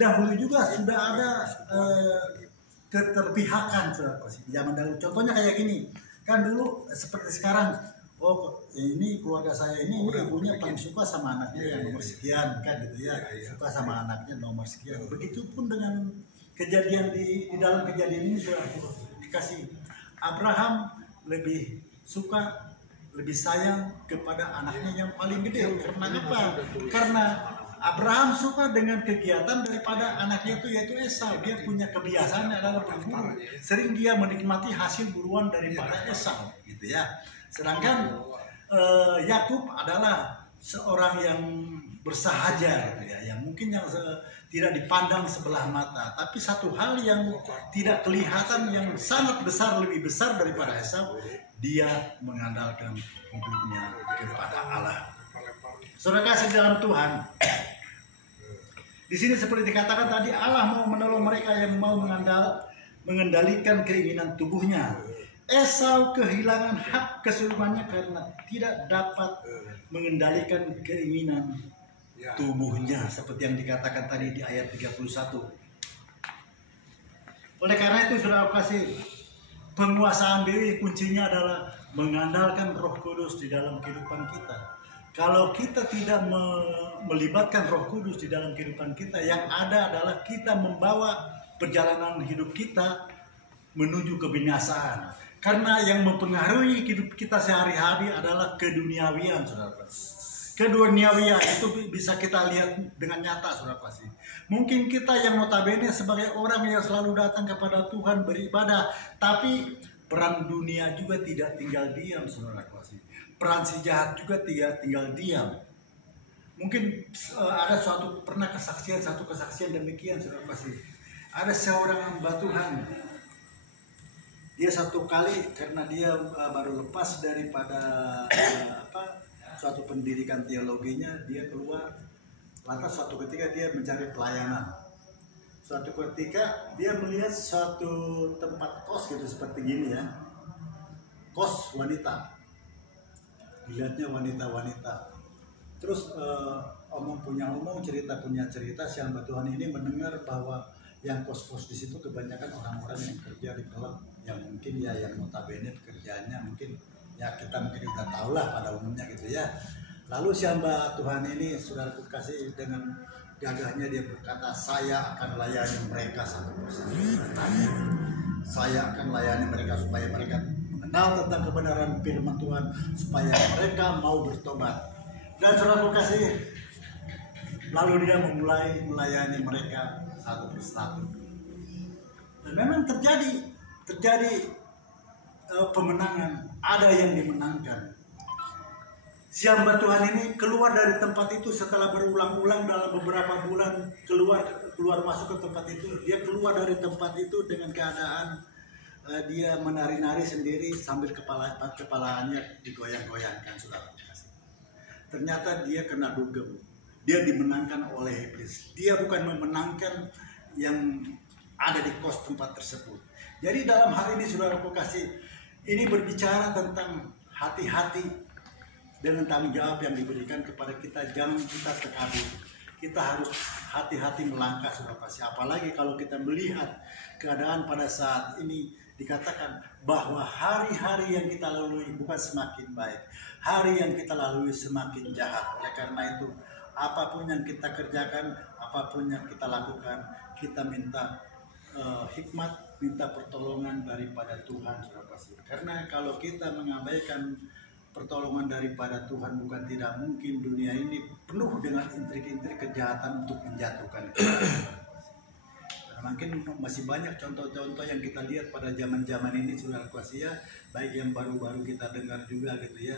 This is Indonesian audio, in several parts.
dahulu juga sudah ada keterpihakan di zaman dahulu. Contohnya kayak gini, kan dulu seperti sekarang, oh ini keluarga saya ini ibunya paling suka sama anaknya yang nomor sekian kan gitu ya, suka sama anaknya nomor sekian. Begitupun dengan kejadian di dalam kejadian ini sudah dikasih, Abraham lebih suka, lebih sayang kepada anaknya yang paling gede. Karena apa? Karena Abraham suka dengan kegiatan daripada anaknya itu, yaitu Esau. Dia punya kebiasaan adalah berburu. Sering dia menikmati hasil buruan daripada Esau, gitu ya. Sedangkan Yakub adalah seorang yang bersahaja, gitu ya, yang mungkin yang tidak dipandang sebelah mata. Tapi satu hal yang tidak kelihatan, yang sangat besar, lebih besar daripada Esau, dia mengandalkan hidupnya kepada Allah. Saudara kasih dalam Tuhan, di sini seperti dikatakan tadi, Allah mau menolong mereka yang mau mengendalikan keinginan tubuhnya. Esau kehilangan hak keseluruhannya karena tidak dapat mengendalikan keinginan tubuhnya, seperti yang dikatakan tadi di ayat 31. Oleh karena itu, saudara kasih, penguasaan diri kuncinya adalah mengandalkan Roh Kudus di dalam kehidupan kita. Kalau kita tidak melibatkan Roh Kudus di dalam kehidupan kita, yang ada adalah kita membawa perjalanan hidup kita menuju kebinasaan. Karena yang mempengaruhi hidup kita sehari-hari adalah keduniawian, saudara. Keduniawian itu bisa kita lihat dengan nyata, saudara kasih. Mungkin kita yang notabene sebagai orang yang selalu datang kepada Tuhan beribadah, tapi peran dunia juga tidak tinggal diam, saudara kasih. Peran si jahat juga tidak tinggal diam. Mungkin ada pernah satu kesaksian demikian, saudara kasih. Ada seorang hamba Tuhan. Dia satu kali, karena dia baru lepas daripada suatu pendidikan teologinya, dia keluar. Lantas suatu ketika dia mencari pelayanan. Suatu ketika dia melihat suatu tempat kos gitu seperti gini ya, kos wanita. Dilihatnya wanita-wanita. Terus omong punya omong, cerita punya cerita, si hamba Tuhan ini mendengar bahwa yang kos-kos di situ kebanyakan orang-orang yang kerja di klub, yang mungkin ya yang notabene pekerjaannya mungkin ya kita mungkin udah tahu lah pada umumnya gitu ya. Lalu si hamba Tuhan ini, saudara kasih, dengan gagahnya dia berkata, saya akan layani mereka satu persatu. Saya akan layani mereka supaya mereka mengenal tentang kebenaran firman Tuhan, supaya mereka mau bertobat. Dan saudara kasih, lalu dia memulai melayani mereka satu persatu. Dan memang terjadi pemenangan, ada yang dimenangkan. Si hamba Tuhan ini keluar dari tempat itu setelah berulang-ulang dalam beberapa bulan keluar masuk ke tempat itu. Dia keluar dari tempat itu dengan keadaan dia menari-nari sendiri sambil kepalaannya digoyang-goyangkan, saudara. Ternyata dia kena dugem. Dia dimenangkan oleh iblis. Dia bukan memenangkan yang ada di kos tempat tersebut. Jadi dalam hal ini, saudara kasih, ini berbicara tentang hati-hati dengan tanggung jawab yang diberikan kepada kita. Jangan kita terkabur. Kita harus hati-hati melangkah, saudara kasih. Apalagi kalau kita melihat keadaan pada saat ini, dikatakan bahwa hari-hari yang kita lalui bukan semakin baik, hari yang kita lalui semakin jahat. Oleh karena itu, apapun yang kita kerjakan, apapun yang kita lakukan, kita minta hikmat, minta pertolongan daripada Tuhan, saudara kasih. Karena kalau kita mengabaikan pertolongan daripada Tuhan, bukan tidak mungkin dunia ini penuh dengan intrik-intrik kejahatan untuk menjatuhkan kita. Mungkin masih banyak contoh-contoh yang kita lihat pada zaman-zaman ini, saudara kasih ya, baik yang baru-baru kita dengar juga gitu ya.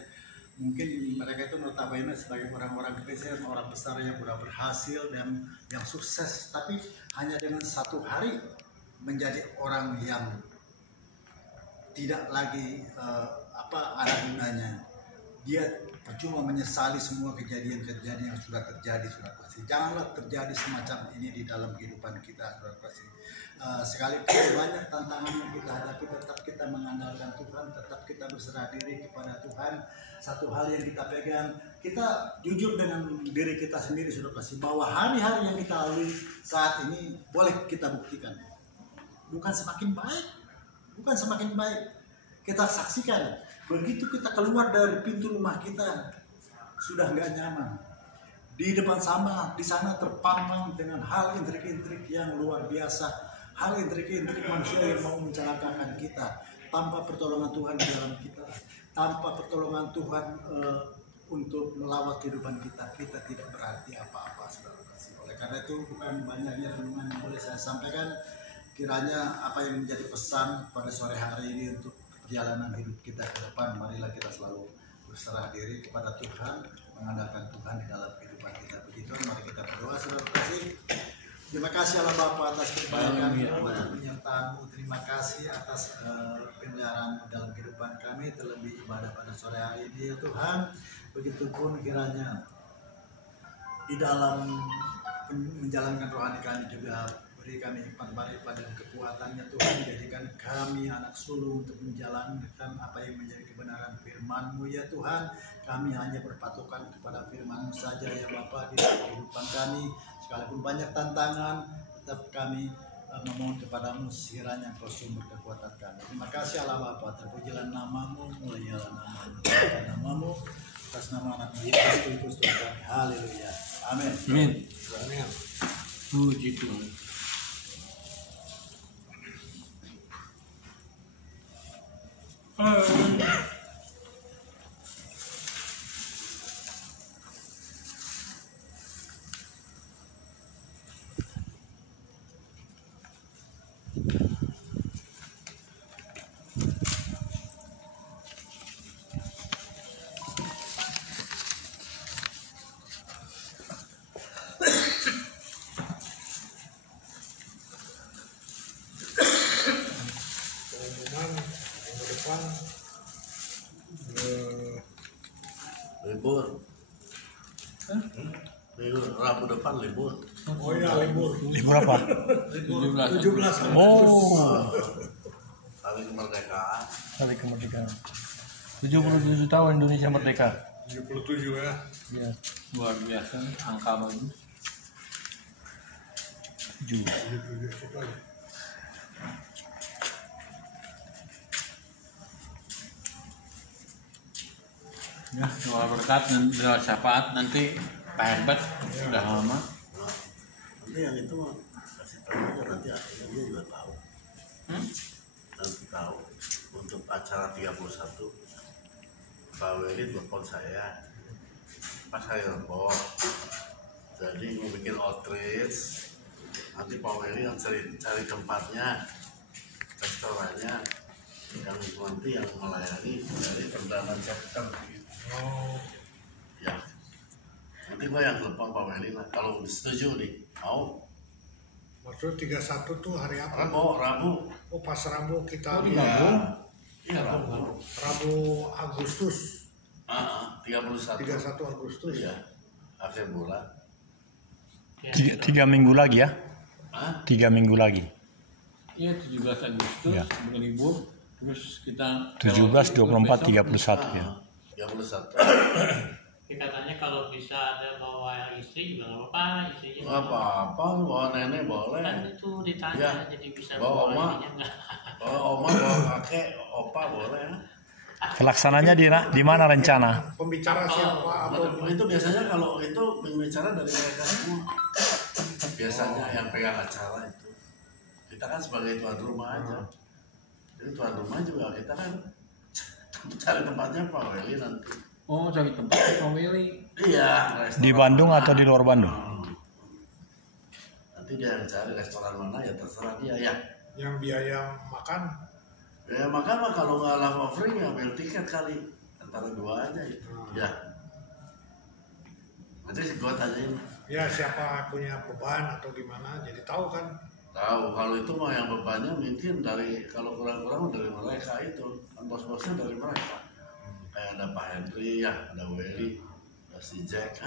Mungkin mereka itu notabene sebagai orang-orang Kristen, orang besar yang sudah berhasil dan yang sukses, tapi hanya dengan satu hari menjadi orang yang tidak lagi ada gunanya. Dia percuma menyesali semua kejadian-kejadian yang sudah terjadi, saudara kasih. Janganlah terjadi semacam ini di dalam kehidupan kita, saudara kasih. Sekalipun banyak tantangan yang kita hadapi, tetap kita mengandalkan Tuhan, tetap kita berserah diri kepada Tuhan. Satu hal yang kita pegang, kita jujur dengan diri kita sendiri, saudara kasih, bahwa hari-hari yang kita lalui saat ini boleh kita buktikan bukan semakin baik. Kita saksikan begitu kita keluar dari pintu rumah kita sudah nggak nyaman. Di depan di sana terpampang dengan hal intrik-intrik yang luar biasa, hal intrik-intrik manusia yang mau mencelakakan kita. Tanpa pertolongan Tuhan di dalam kita, tanpa pertolongan Tuhan untuk melawat kehidupan kita tidak berarti apa-apa, saudara kasih. Oleh karena itu, bukan banyaknya renungan yang boleh saya sampaikan. Kiranya apa yang menjadi pesan pada sore hari ini untuk perjalanan hidup kita ke depan, marilah kita selalu berserah diri kepada Tuhan, mengandalkan Tuhan di dalam kehidupan kita. Puji Tuhan, mari kita berdoa, saudara kasih. Terima kasih Allah Bapa atas kebaikan-Mu, atas penyertaan-Mu. Terima kasih atas pemeliharaan dalam kehidupan kami, terlebih ibadah pada sore hari ini ya Tuhan. Begitupun kiranya di dalam menjalankan rohani kami juga beri kami hikmat marifat dan kekuatannya Tuhan. Jadikan kami anak sulung untuk menjalankan apa yang menjadi kebenaran firman-Mu ya Tuhan. Kami hanya berpatokan kepada firman-Mu saja ya Bapa di dalam kehidupan kami. Sekalipun banyak tantangan, tetap kami memohon kepadamu sekiranya Engkau sumber kekuatan kami. Terima kasih Allah Bapa, terpujilah nama-Mu, mulialah nama-Mu, terpujilah nama-Mu, atas nama anak Yesus Kristus Tuhan kami. Haleluya. Amin. Amin. Puji Tuhan. Libur. Rabu depan libur. Oh ya, libur. Libur apa? 17. Oh, Hari kemerdekaan. hari kemerdekaan. 77 tahun Indonesia merdeka. 77 ya. Ya, luar biasa angka bagus. 7. Ya, doa berkat dan doa syafaat nanti Pak Herbert sudah lama. Nanti yang itu kasih tahu aja, nanti akhirnya dia juga tahu. Nanti tahu untuk acara 31 Pak Weli telepon saya pas saya telepon, jadi mau bikin outreach. Nanti Pak Weli yang cari tempatnya, restorannya, yang nanti yang melayani dari Perdana Chapter. Oh, Ya, nanti gue yang telepon Pak Weli lah. Kalau setuju nih, mau. maksudnya 31 tuh hari apa? Rabu. Oh, pas Rabu kita. Oh, Iya. Rabu? Iya, Rabu. Rabu Agustus. 31. 31 Agustus. Iya, akhir bulan. Tiga minggu lagi ya? Hah? 3 minggu lagi. Iya, 17 Agustus Ya. berlibur, terus kita 17, 24, 31 ya. 31. Katanya kalau bisa ada bawa istri juga nggak apa-apa, istrinya Nggak apa-apa, bawa nenek boleh. kan itu ditanya Ya. jadi bisa Bawa oma. ininya nggak. Bawa oma, bawa kakek, opa boleh. Pelaksananya di mana rencana? Pembicara siapa atau Itu biasanya kalau itu bicara dari mereka semua. Biasanya yang pegang acara itu. Kita kan sebagai tuan rumah aja. Jadi tuan rumah juga kita kan cari tempatnya Pak Weli nanti. oh cari tempat Pak Willy. Iya, restoran Di Bandung mana. atau di luar Bandung? Nanti dia yang cari restoran mana ya terserah dia ya. yang biaya makan? Ya makan mah kalau nggak live offering ya ambil tiket kali antara dua aja itu. Ya. Nanti gua tanyain. Ya siapa punya beban atau gimana? Jadi tahu kan? Tahu kalau itu mah yang bebannya mungkin dari kalau kurang-kurang dari mereka itu kan bos-bosnya dari mereka. kayak ada Pak Henry ya, ada Welly, ada si Jack,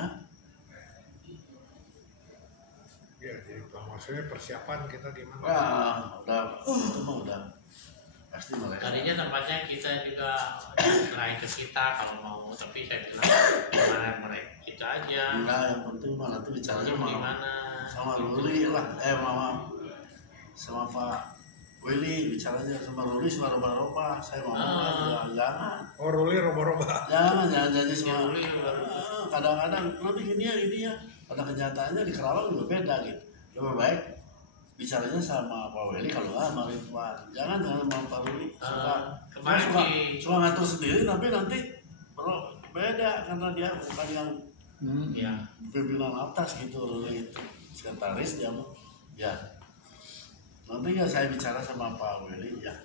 Ya, jadi maksudnya persiapan kita gimana? Wah, udah itu mah udah pasti mereka. Tadinya tempatnya kita juga selain ke kita kalau mau, tapi saya bilang gimana mereka kita aja. Enggak, yang penting mah nanti bicaranya Mau gimana? sama Ruli lah, sama Pak Willy bicaranya sama Ruli sama roba-roba. Saya ngomong aja, jangan. Oh, Ruli roba-roba. Jangan jadi semua. Ruli Kadang-kadang nanti gini ya. Pada kenyataannya di Kerawang juga beda gitu. Lebih baik bicaranya sama Pak Willy kalau nggak sama Ridwan. Jangan sama Pak Ruli. Suka ngatur sendiri tapi nanti beda karena dia bukan yang ya. pimpinan atas gitu Ruli itu. Sekretaris dia mau. Ya. Nanti ya saya bicara sama Pak Willy ya.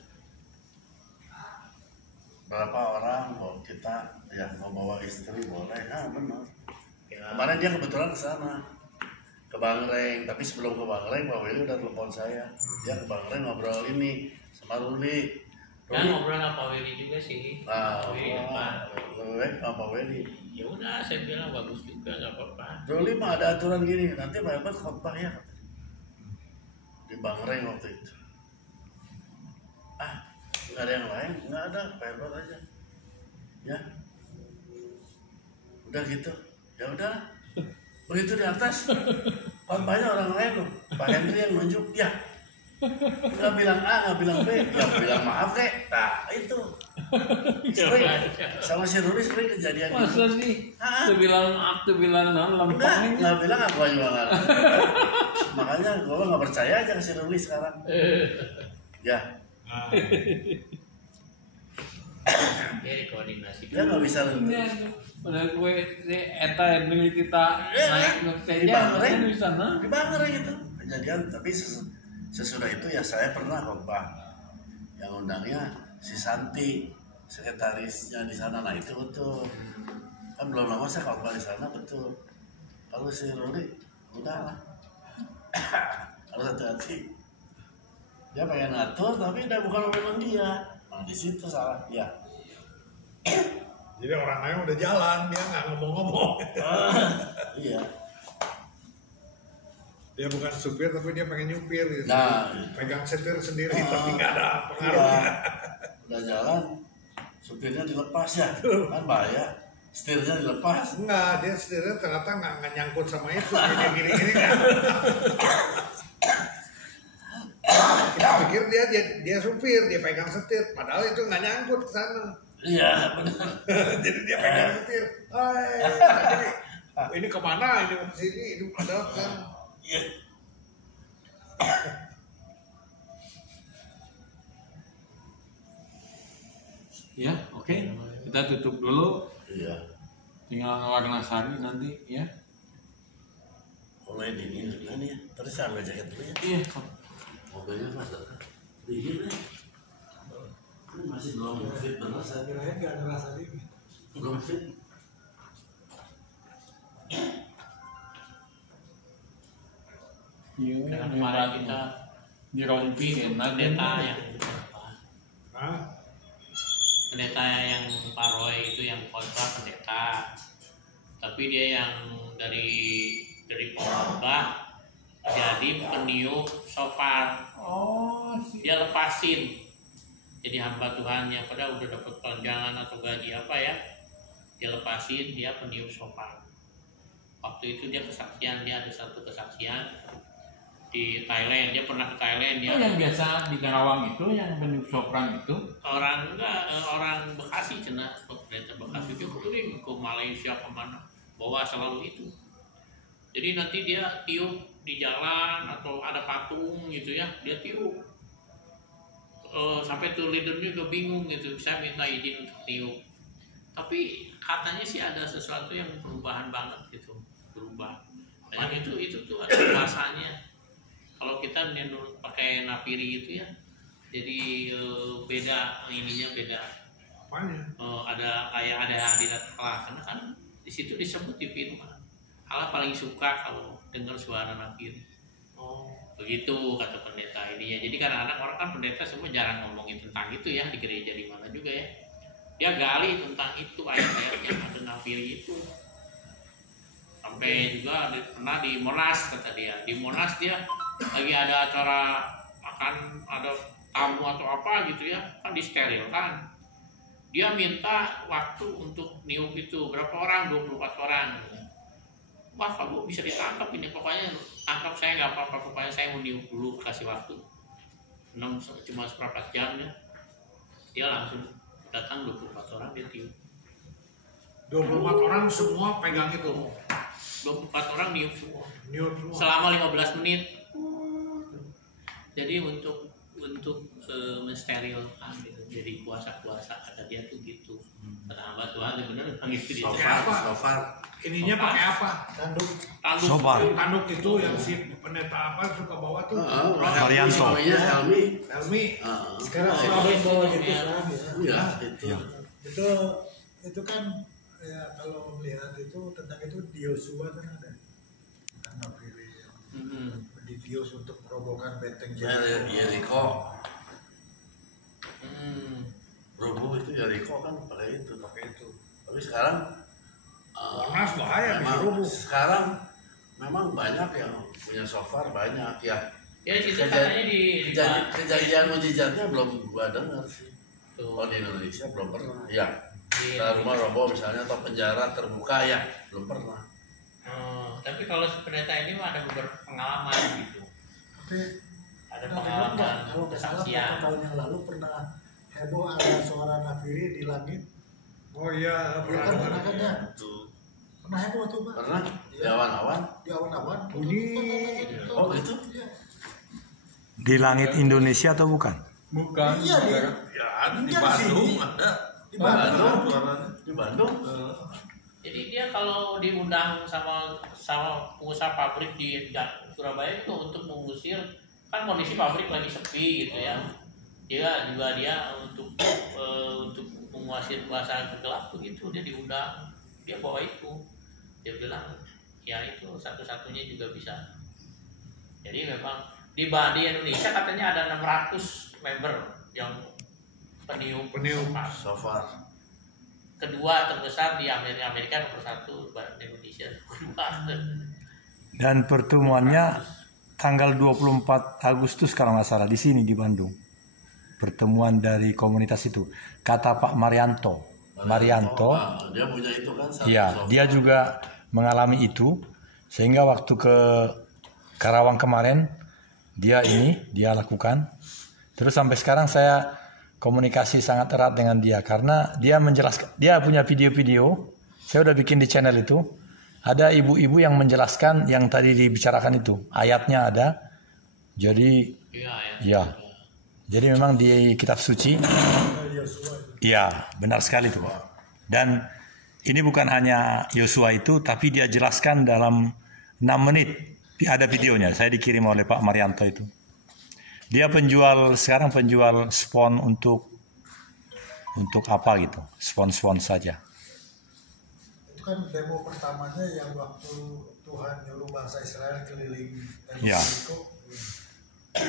Berapa orang kita ya mau bawa istri boleh, benar. Ya. Kemarin dia kebetulan ke sana ke Bangreng, tapi sebelum ke Bangreng Pak Willy udah telepon saya. Dia ke Bangreng ngobrol ini sama Ruli. Dan ngobrol sama Pak Willy juga sih. Pak Willy depan. Lebih baik sama Pak Willy. Ya udah, saya bilang bagus juga, nggak apa-apa. Ruli mah ada aturan gini, nanti Pak Hebat khotbah ya di Bangreng waktu itu. Nggak ada yang lain, nggak ada, Pak Hebat aja. Ya, udah gitu. Ya udah, begitu di atas, banyak orang lain loh. Pak Henry yang nunjuk, ya. Nggak bilang A, nggak bilang B, ya bilang maaf kek. Nah itu. Sering, sama si Ruli sering kejadian Masa gitu. sih? Tuh bilang aku bilang Udah, lempeng. nggak bilang aku juga nggak. Makanya gue nggak percaya aja ke si Ruli sekarang. Ya, Jadi koordinasi. dia nggak bisa Udah gue si eta yang beli kita naik di saja Bangreng, di sana. di Bangreng itu kejadian. Tapi sesudah itu ya saya pernah khotbah yang undangnya si Santi, sekretarisnya di sana. Nah itu betul. Kan belum lama saya khotbah di sana betul. Kalau si Ruli, udahlah. Harus hati-hati. Dia pengen ngatur tapi udah bukan memang dia. Nah di situ salah dia. Jadi orang lain udah jalan, dia nggak ngomong-ngomong. Iya. Dia bukan supir tapi dia pengen nyupir gitu. Nah, Pegang setir sendiri tapi nggak ada pengaruhnya. iya. Udah jalan, supirnya dilepas ya, kan bahaya. Setirnya dilepas. Enggak, dia setirnya ternyata nggak nyangkut sama itu. Gini kan. Kita pikir dia supir, dia pegang setir, padahal itu nggak nyangkut ke sana. Iya, benar. Jadi dia pegang setir. Ini kemana? Ini ke sini, ini padahal kan. Iya. Ya, oke. Kita tutup dulu. Iya. Tinggal warna sari nanti ya. Mulai dingin juga nih ya. Tadi saya ambil jaket dulu ya. Iya. Mobilnya mas dingin ya. Ini masih belum fit benar saya. Kirain nggak ada rasa dingin. Belum fit. Iya. Karena kemarin kita di rompi enak pendeta yang Hah? pendeta yang Pak Roy itu yang khotbah pendeta, tapi dia yang dari pengkhotbah jadi peniup shofar. Oh, Dia lepasin jadi hamba Tuhan yang pada udah dapat tunjangan atau gaji apa ya, dia lepasin, dia peniup shofar. Waktu itu dia kesaksian, dia ada satu kesaksian di Thailand, dia pernah ke Thailand. Dia yang biasa di Karawang itu yang peniup sopran itu. orang Bekasi cina, pendeta Bekasi itu keliling ke Malaysia kemana, bawa selalu itu. Jadi nanti dia tiup di jalan atau ada patung gitu ya, dia tiup. Sampai tuh leadernya juga bingung gitu, saya minta izin untuk tiup. Tapi katanya sih ada sesuatu yang perubahan banget gitu, berubah. Dan itu tuh ada rasanya. Kalau kita pakai napiri gitu ya, jadi beda ininya beda. Apanya? Ada hadirat Allah, karena kan di situ disebut di firman Allah paling suka kalau dengar suara napiri. Begitu kata pendeta ini ya. Jadi kadang-kadang orang kan pendeta semua jarang ngomongin tentang itu ya, di gereja di mana juga ya. dia gali tentang itu ayat-ayat yang ada nafiri itu. Sampai juga pernah di Monas, kata dia. Di Monas dia lagi ada acara akan ada tamu atau apa gitu ya, kan disterilkan. Dia minta waktu untuk niup itu berapa orang? 24 orang. Wah, kamu bisa ditangkap ini, pokoknya tangkap saya nggak apa-apa, pokoknya saya mau niup dulu, kasih waktu 6 cuma seperempat jam ya. Dia langsung datang 24 orang, dia tiup. 24 orang semua pegang itu. 24 orang niup semua. Niup semua. Selama 15 menit. Jadi untuk mensterilkan gitu. Jadi puasa-puasa kata dia tuh gitu. Kata hamba Tuhan bener gitu dia. So far. Ininya pakai apa? Tanduk. Tanduk. Sobar. Tanduk itu yang si pendeta apa suka bawa tuh. Marianto. Namanya Helmi. Sekarang sudah bawa gitu sekarang ya. Iya, itu. Itu kan ya kalau melihat itu tentang itu di Yosua kan ada nafiri di Dios untuk merobohkan benteng Jericho. Roboh itu Jericho kan pakai itu. Tapi sekarang Monas bahaya bisa memang rubuh. sekarang memang banyak yang punya software banyak ya. Ya itu katanya di Kejadian mujizatnya belum gua dengar sih. tuh. Kalau di Indonesia belum pernah. Ya. Di- Rumah roboh misalnya atau penjara terbuka ya belum pernah. Tapi kalau si pendeta ini mah ada beberapa pengalaman gitu. tapi Ada kalau pengalaman nggak salah kesaksian. beberapa tahun yang lalu pernah heboh ada seorang nafiri di langit. Oh iya, Ya kan pernah kan ya? Itu Pernah heboh tuh Pak? pernah di awan-awan. Di awan-awan. Bunyi. Oh, gitu? Iya. Di langit Indonesia atau bukan? Bukan. Iya, di- Ya, ada di Enggak, Bandung sini. ada. Di Bandung. Di Bandung. Jadi dia kalau diundang sama pengusaha pabrik di Surabaya itu untuk mengusir, kan kondisi pabrik lagi sepi gitu ya. Dia untuk menguasai kuasa gelap begitu, dia diundang, dia bawa itu, dia bilang ya itu satu-satunya juga bisa. Jadi memang di Indonesia katanya ada 600 member yang peniup. So far. Kedua terbesar di Amerika nomor 1 di Indonesia kedua. Dan pertemuannya tanggal 24 Agustus kalau nggak salah di sini di Bandung. Pertemuan dari komunitas itu. Kata Pak Marianto. Dia punya itu kan. Iya, dia juga mengalami itu. Sehingga waktu ke Karawang kemarin dia lakukan. Terus sampai sekarang saya komunikasi sangat erat dengan dia karena dia menjelaskan, dia punya video-video, saya udah bikin di channel itu, ada ibu-ibu yang menjelaskan yang tadi dibicarakan itu, ayatnya ada, jadi jadi memang di kitab suci, iya benar sekali tuh Pak. Dan ini bukan hanya Yosua itu, tapi dia jelaskan dalam 6 menit, ada videonya, saya dikirim oleh Pak Marianto itu. Dia sekarang penjual spon untuk apa gitu, spon saja. Itu kan demo pertamanya yang waktu Tuhan nyuruh bangsa Israel keliling Ya. Jeriko.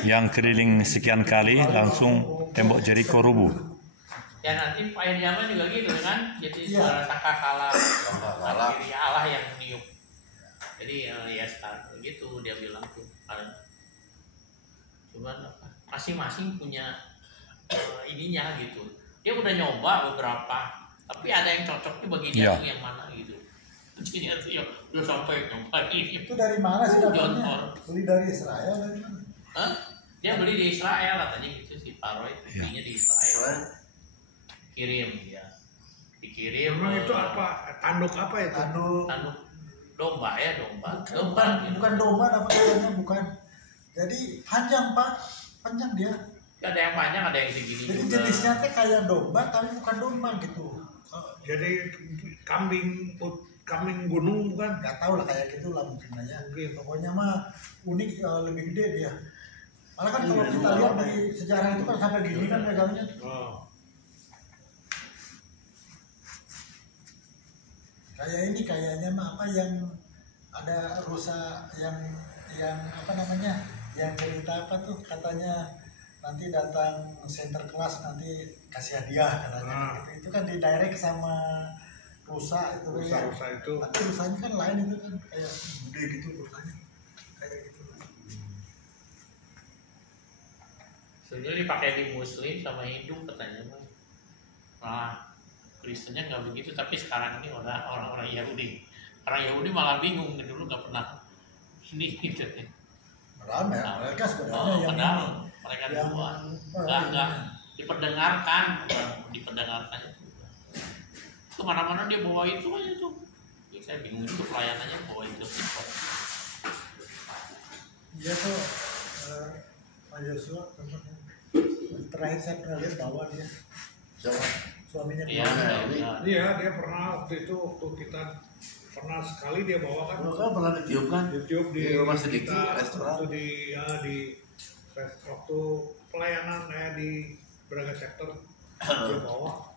Yang keliling sekian kali langsung tembok Jeriko rubuh. Ya nanti akhir zaman juga gitu kan, jadi Iya. suara sangkakala Allah. diri Allah yang meniup. Jadi ya sekarang gitu dia bilang tuh. Cuman masing-masing punya ininya gitu. Dia udah nyoba beberapa, tapi ada yang cocoknya bagi dia Iya. tuh yang mana gitu. Jadi ya udah sampai nyoba ini. Itu dari mana sih John dapatnya? Paul. Beli dari Israel dari mana? Hah? Dia beli di Israel katanya gitu si Paroy belinya di Israel. Kirim ya. Dikirim. Memang itu apa? Tanduk apa itu? Tanduk domba ya, domba. Bukan domba namanya, bukan. Jadi panjang Pak, panjang dia. Ada yang panjang, ada yang segini Jadi juga. jenisnya teh kayak domba tapi bukan domba gitu. Jadi kambing gunung bukan? Nggak tahu lah kayak gitu lah mungkin aja. Mungkin. Pokoknya mah unik, lebih gede dia. Malah kan kalau kita lihat di sejarah itu kan sampai gini kan megangnya. Oh. Kayak ini kayaknya mah apa yang ada rusa yang apa namanya, yang cerita apa tuh katanya nanti datang center kelas nanti kasih hadiah katanya gitu. Itu kan di direct sama rusa itu Rusa itu. tapi rusanya kan lain itu kan kayak gede gitu rusanya kayak gitu. Sebenarnya dipakai di Muslim sama Hindu katanya Bang. Malah Kristennya nggak begitu, tapi sekarang ini udah orang-orang Yahudi. Orang Yahudi malah bingung, dulu nggak pernah ini gitu. Padahal mereka sebenarnya yang padahal mereka yang dua nggak diperdengarkan kemana-mana dia bawa itu aja tuh. Jadi saya bingung itu pelayanannya bawa itu. dia tuh Pak Yosua temennya. Terakhir saya pernah lihat bawa dia Siapa? suaminya Iya, bawa. Iya, dia pernah waktu itu waktu kita pernah sekali dia bawa kan. Lu kan pernah ditiup kan? YouTube di Rumah Sedikit, kita, restoran. waktu waktu pelayanan di Braga Sector dia bawa.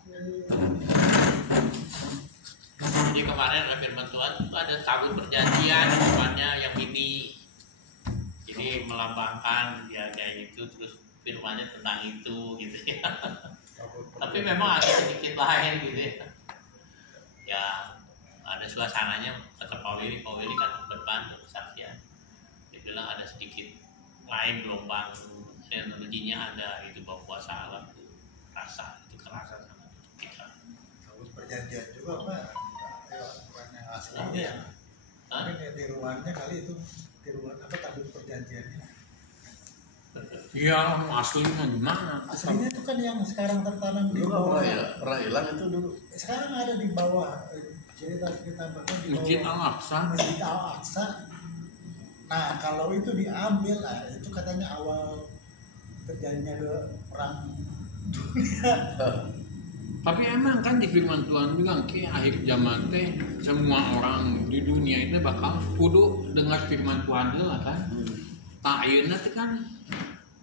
Jadi kemarin ada firman Tuhan itu ada tabut perjanjian depannya yang ini. Jadi melambangkan ya kayak gitu, terus firmannya tentang itu gitu ya. Tapi memang ada sedikit lain gitu ya. Ya ada suasananya kata Pak Willy kan depan kesaksian. Dia bilang ada sedikit lain gelombang energinya ada itu bawa kuasa alam tuh rasa itu kerasa sama kita. Tabut perjanjian juga Pak. Bukan yang aslinya Iya. ya. Mungkin ya tiruannya kali itu tiruan apa tabut perjanjiannya. Iya, asli mah gimana? Aslinya itu kan yang sekarang tertanam di Dulu bawah. pernah hilang itu dulu. Sekarang ada di bawah cerita bahkan di Masjid bawah Al-Aqsa. Masjid Al-Aqsa. Nah kalau itu diambil, nah, itu katanya awal terjadinya ke perang dunia. Tapi emang kan di firman Tuhan bilang ke akhir zaman teh semua orang di dunia itu bakal kudu dengar firman Tuhan lah kan. Tak ayeuna teh kan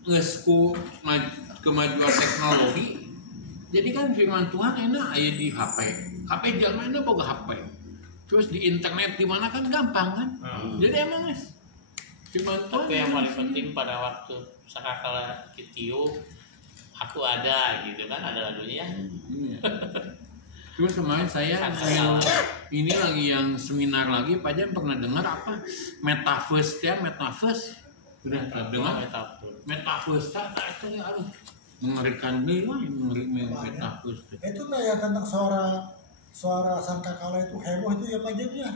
geus ku kemajuan teknologi. Jadi kan firman Tuhan enak aya di HP. HP zaman enak boga HP. Terus di internet di mana kan gampang kan. Jadi emang guys firman Tuhan. Tapi yang paling penting pada waktu sakakala kitiup aku ada gitu kan, ada lagunya ya. Iya. Terus kemarin saya yang ini lagi yang seminar lagi, Pak Jan pernah dengar apa metaverse ya, metaverse udah dengar metaverse tak itu ya aduh mengerikan nih wah metaverse Itu lah yang tentang suara sangkakala itu heboh itu ya Pak Jan ya.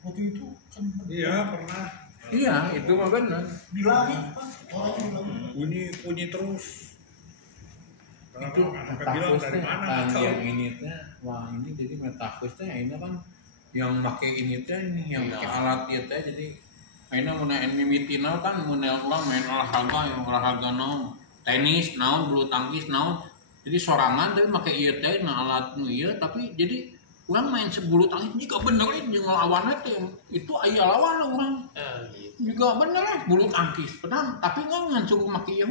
Waktu itu kan Iya, pernah. iya itu mah benar di langit Pak, orang bilang. Bunyi terus. itu Sampai bilang dari mana kan nggak tahu. yang ini teh wah ini jadi metaverse teh ini kan yang pakai ini teh ini yang pakai alat itu teh jadi ini mun mimitina kan mun orang main olahraga yang olahraga naon tenis naon bulu tangkis naon jadi sorangan tapi pakai ieu teh nah alat nu ieu tapi jadi orang main sebulu tangkis juga bener jeung lawannya teh itu aya lawan orang juga bener bulu tangkis pedang tapi ngan suruh make ieu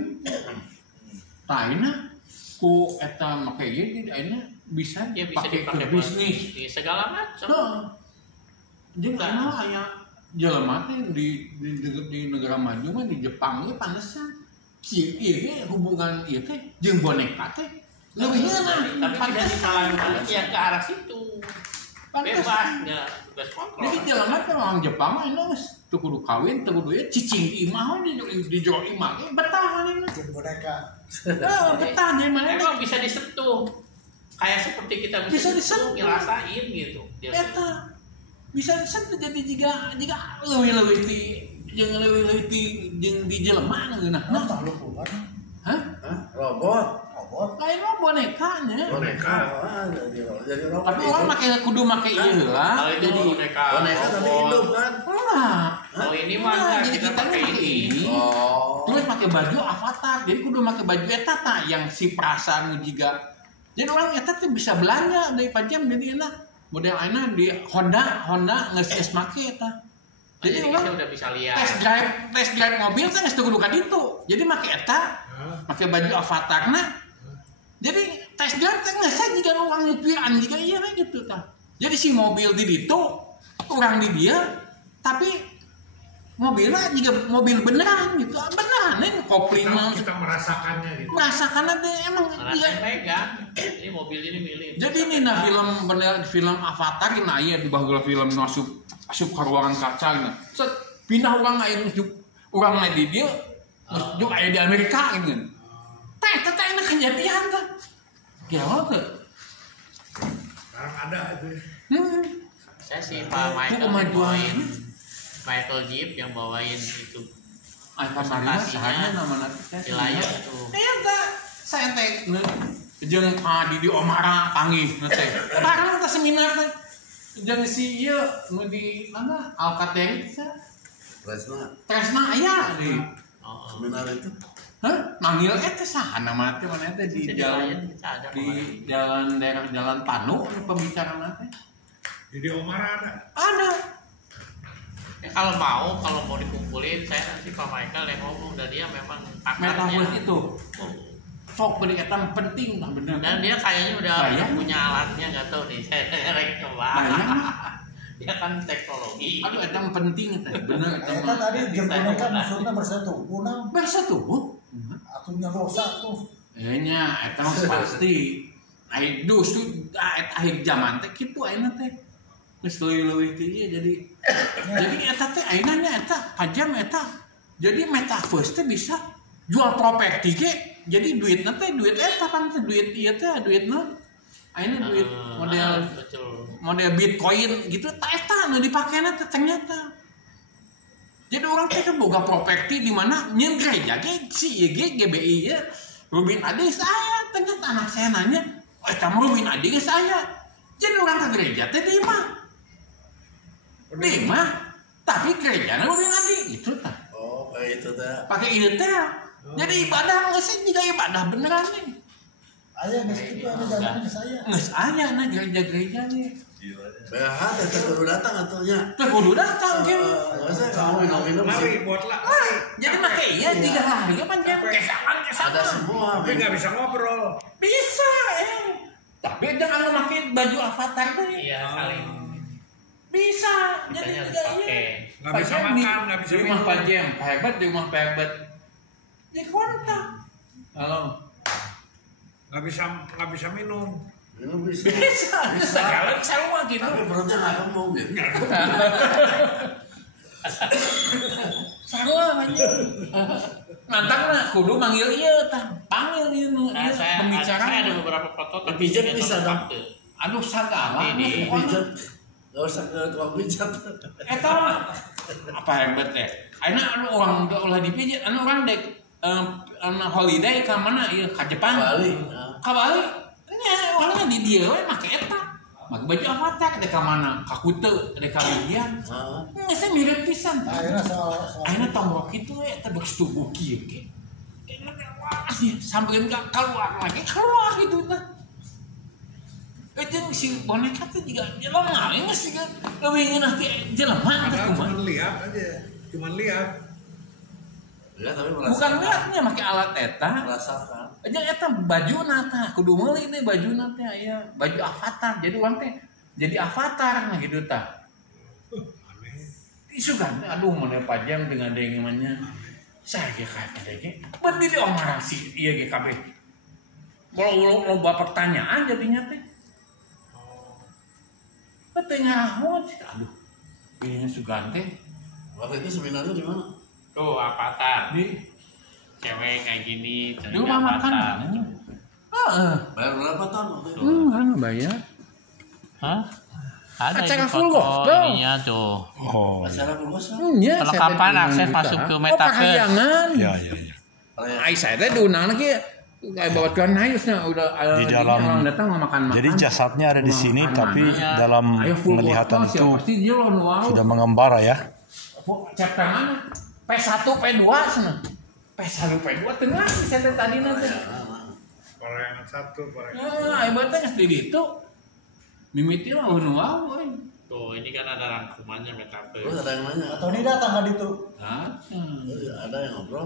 tah ayeuna ku eta make ieu jadi ayeuna bisa Ya bisa dipakai dipakai ke bisnis di segala macam. heeh jeung karena aya jelema teh di negara maju mah di Jepang ge pantesan si ieu hubungan ieu teh jeung boneka teh leuwih ngeunah Tapi bisa disalahkan ya ke arah situ. Bebas, nggak bebas kontrol. jadi jelema teh orang Jepang mah ini geus teu kudu kawin teu kudu ieu cicing imah we di jero imah ge betah nih Jadi boneka. betah jadi mana Emang bisa disentuh. Kayak seperti kita Bisa disentuh. ngerasain gitu. eta bisa disentuh jadi jika leuwih-leuwih ti jeung leuwih-leuwih ti jeung di jelema ngeunah Nah, makhluk bukan hah Hah? Robot. robot. lain mah bonekanya Boneka. Jadi robot. tapi orang kudu make ieu lah Kalau itu jadi boneka. Boneka tapi hidup kan? enggak Kalau ini mah Nah, enggak, jadi kita kita pakai pakai ini. ini Oh. terus pakai baju avatar jadi kudu pakai baju eta tah yang si perasaan nu jiga jadi orang eta tuh bisa belanja dari pajam jadi enak model aina di Honda geus make eta Jadi jadi kita orang udah bisa lihat. test drive mobil teh geus teu kudu ka ditu jadi make eta pakai baju avatarna jadi test drive teh geus jiga orang nyupiran jiga ieu we gitu tah jadi si mobil di ditu orang di dia tapi mobilnya juga mobil beneran gitu bener aneh koplingan kita merasakannya gitu. merasakan ada emang Rasanya megang. Ini mobil ini milik. jadi ini nah film Avatar nah iya di baheula film asup ke ruangan kaca gitu. Set pindah orang lain orang lain di dia juga aya di Amerika gitu. Teh enak kejadian teh. Gimana tuh? Sekarang ada itu. Saya sih Pak Michael Michael Jeep yang bawain itu Presentasinya presentasinya namanya di layar itu. Eta saya teh jeung di Omara panggih teh. Barang teh seminar teh. Jeung si ieu nu di mana Alcatel Tresna aya di Seminar itu. hah manggil eta saha nama teh mana teh di jalan daerah Jalan Panu pembicaraan teh. Jadi Omar ada. Ada. Ya, kalau mau dikumpulin saya nanti Pak Michael yang ngomong dan dia memang Metaverse pakarnya. itu. Sok pendidikan penting lah bener. Dan dia kayaknya udah Bayang. punya alatnya nggak tahu nih saya rek coba. Bayang. Dia kan teknologi. Aduh eta penting teh bener eta Eta tadi jempolnya maksudnya bersatu. Punang bersatu. atunya dosa tuh. Nya eta mah pasti. Ai dusu akhir zaman teh kitu ayeuna teh. Geus leuwih-leuwih teh ieu jadi eta teh ayeuna nya eta pajam eta. Jadi metaverse teh bisa jual properti ge jadi duitna teh duit eta kan teh duit ieu teh duitna ayeuna duit model Bitcoin gitu tah eta nu dipakena teh ternyata. Jadi orang teh kan boga properti di mana nyeun gereja ge si ieu ge GBI ya Rubin Adi saya ternyata anak saya nanya eta mah Rubin Adi ge saya. Jadi orang ke gereja teh di imah. Di imah tapi gerejana Rubin Adi gitu tah. Oh, kayak itu teh. Pakai ieu teh. Jadi ibadah geus juga ibadah beneran nih. Aya geus kitu ada zaman saya. Geus aya na gereja-gereja nih. BH teh kudu datang atunya. Teh kudu datang ge. Masa kamu minum-minum Mari sih. buat lah. Jadi make iya 3 hari kan jam kesakan Ada semua. Tapi nggak bisa ngobrol. Bisa tapi jangan lu pakai baju avatar tuh Iya kali. bisa jadi Kitanya harus tidak pakai. iya Nggak bisa makan, nggak bisa di rumah minum. Pak Jem Pak Hebat di rumah Pak Hebat di kontak halo Nggak bisa minum. Minum bisa. bisa segala semua gitu Tapi perutnya nggak kembung gitu. semua banyak mantap lah kudu manggil iya tah panggil ieu nu Nah, saya ada pembicaraan beberapa foto tapi Pijat saya bisa nggak dong. pakai. aduh sagala Ini, Pijat. Gak usah ke tukang pijat. eta mah apa hebat teh ayeuna anu orang ulah dipijit anu orang dek anu holiday ka mana ieu ka Jepang Bali. ka Bali nya orangnya di dieu we make eta make baju avatar dek ka mana ka Kute dek ka Lidian Heeh. geus mirip pisan Akhirnya soal ayeuna tombok kitu we eta beus tubuh kieu ge wah sampeun ka keluar lagi keluar gitu teh jeung si boneka teh juga jelema we geus siga leuwih ngeunah ti jelema teh Padahal kumaha cuma lihat aja. Cuma lihat. Ya tapi bukan liatnya make alat eta merasakan. aja eta bajuna tah kudu meuli teh bajuna teh aya baju avatar jadi urang teh jadi avatar mah gitu tah isu kan aduh mana pajang dengan dengannya saya ge kata ge berdiri omarang si ieu ge kabeh kalau loba pertanyaan jadinya teh Petengah hot, aduh, ini Sugan teh. Waktu itu seminarnya di mana? Tuh avatar. Di Cewek kayak gini. di rumah makan. Heeh. Bayar berapa tahun waktu itu? Enggak bayar. Hah? Ada Acara itu full foto gospel. ininya tuh. Oh, Acara pulgosa? Iya, Perlengkapan akses masuk ke metaverse. Kahyangan. ya. Ai saya teh diundang lagi kayak bawa tuan hayusnya udah Di dalam- orang datang mau makan. Jadi jasadnya ada di sini, tapi dalam penglihatan itu pasti dia lawan wow. sudah mengembara ya. Chapter mana? P1, P2 sana. P1, P2 tengah saya tadi nanti. Kalau yang satu, kalau yang Nah, hebatnya geus di ditu. Mimiti mah nu wow. Tuh ini kan ada rangkumannya Terus metaverse. ada yang nanya. atau ini datang kan itu. Hah? Ada yang ngobrol.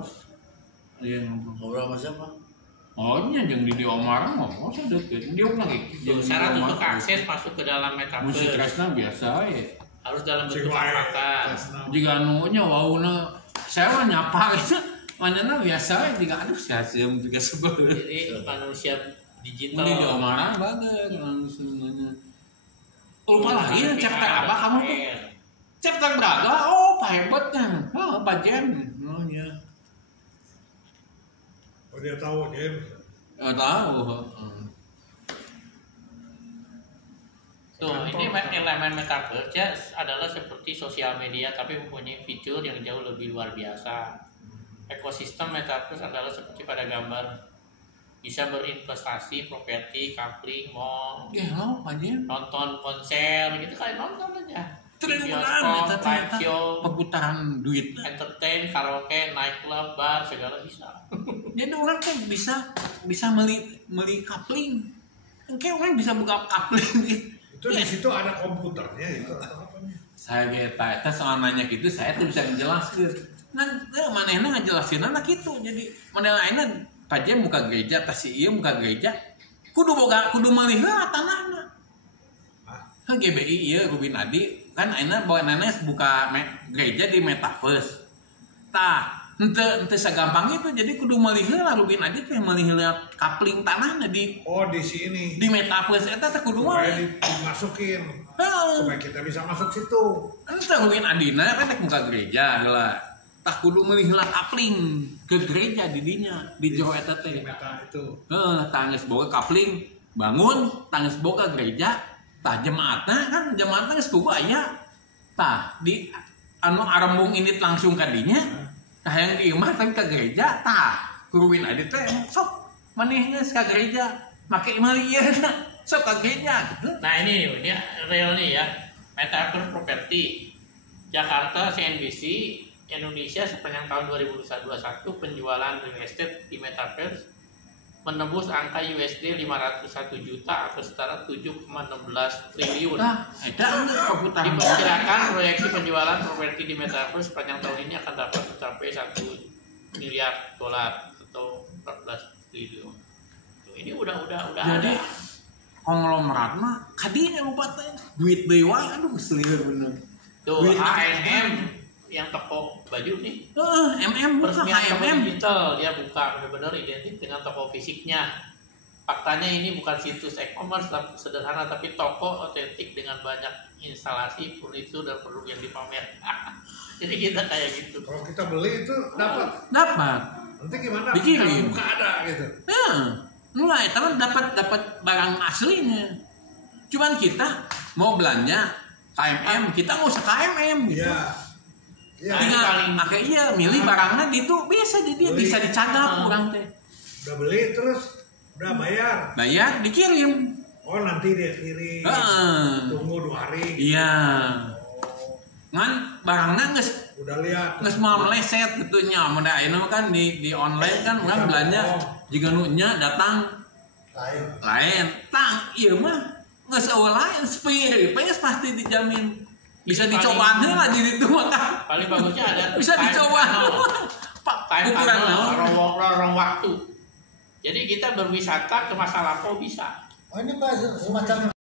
Dia ngomong. Ngobrol sama siapa? Oh, nya jeung di Omar ngomong saya deket. Dia lagi. Tuh, syarat untuk akses masuk ke dalam musik metaverse Tresna biasa ya. harus dalam bentuk Cik wae, avatar. Tresna. Jika anunya wauna saya mah nyapa itu Manana biasa juga aduh siasem juga sebel. Jadi manusia digital. Mending di omaran bager langsungnya. Lupa lagi chapter apa kamu tuh? Chapter berapa? Oh, hebatnya. Oh, bagian. Oh ya. Oh dia tahu dia. Tahu. Tuh, ini elemen metaverse adalah seperti sosial media tapi mempunyai fitur yang jauh lebih luar biasa. Ekosistem metaverse adalah seperti pada gambar, bisa berinvestasi, properti, coupling, mall, Lo bagian. nonton konser gitu, kayak nonton aja. Terkenal Bioskop, live show, perputaran duit. entertain, karaoke, nightclub, bar, segala bisa. Jadi orang kan bisa meli coupling. Kayak orang bisa buka coupling gitu. Itu di situ ada komputernya itu atau apa? Saya kita soal nanya gitu, saya tuh bisa ngejelasin. Nah, manehna ngejelasin anak itu. Jadi model lainnya pajen muka gereja, tas iya muka gereja. Kudu meuli heula tanahna. Kan GBI iya Rubin Adi kan ayeuna bawa nenek buka gereja di metaverse. Tah, henteu sagampang itu. Jadi kudu meuli heula Rubin Adi teh meuli heula coupling tanahna di sini. di metaverse eta teh kudu Supaya meuli. dimasukin. Heeh. Supaya kita bisa masuk situ. Entah Rubin Adina kan muka gereja heula. Tak kudu meuli heula coupling ke gereja di dinya di jero eta teh. Di meta itu. Tangis boga coupling bangun tangis boga gereja tah jemaatna geus boga aya tah di anu arembung ini langsung ka dinya tah yang di imah teh ka gereja tah kuruwin adi teh sok manehnya ka gereja make meuli ieu sok ka gereja gitu. Nah ini real nih ya, metaverse property. Jakarta CNBC Indonesia sepanjang tahun 2021 penjualan real estate di metaverse menembus angka USD 501 juta atau setara 7,16 triliun. Nah, eta perputaran Diperkirakan proyeksi penjualan properti di metaverse sepanjang tahun ini akan dapat mencapai $1 miliar atau 14 triliun. Ini udah jadi ada. konglomerat mah kadinya lupa teh duit deui wae aduh selieur bener. Tuh Duit H&M yang toko baju nih. MM bukan Peresmian toko HMM. digital dia buka benar-benar identik dengan toko fisiknya. Faktanya ini bukan situs e-commerce sederhana tapi toko otentik dengan banyak instalasi, furnitur dan produk yang dipamerkan. Jadi kita kayak gitu. Kalau kita beli itu dapat. Dapat. Nanti gimana? Dikirim. Buka ada gitu. Mulai tapi dapat barang aslinya. Cuman kita mau belanja KMM, kita nggak usah KMM gitu. Iya. Iya. Tinggal pakai milih barangnya gitu bisa jadi bisa dicagap kurang teh. Udah beli terus udah Bayar dikirim. Oh nanti dia kirim. Tunggu 2 hari. Iya. Ngan barangnya Udah lihat. nggak mau meleset gitu nya. Mudah ini kan di online kan orang belanja jika nunya datang lain. Tang iya mah nggak sewa lain spare pasti dijamin. Bisa dicoba lah di itu maka Paling bagusnya ada bisa dicoba. time Ukuran rong waktu. Jadi kita berwisata ke masa lampau bisa. Oh ini Pak semacam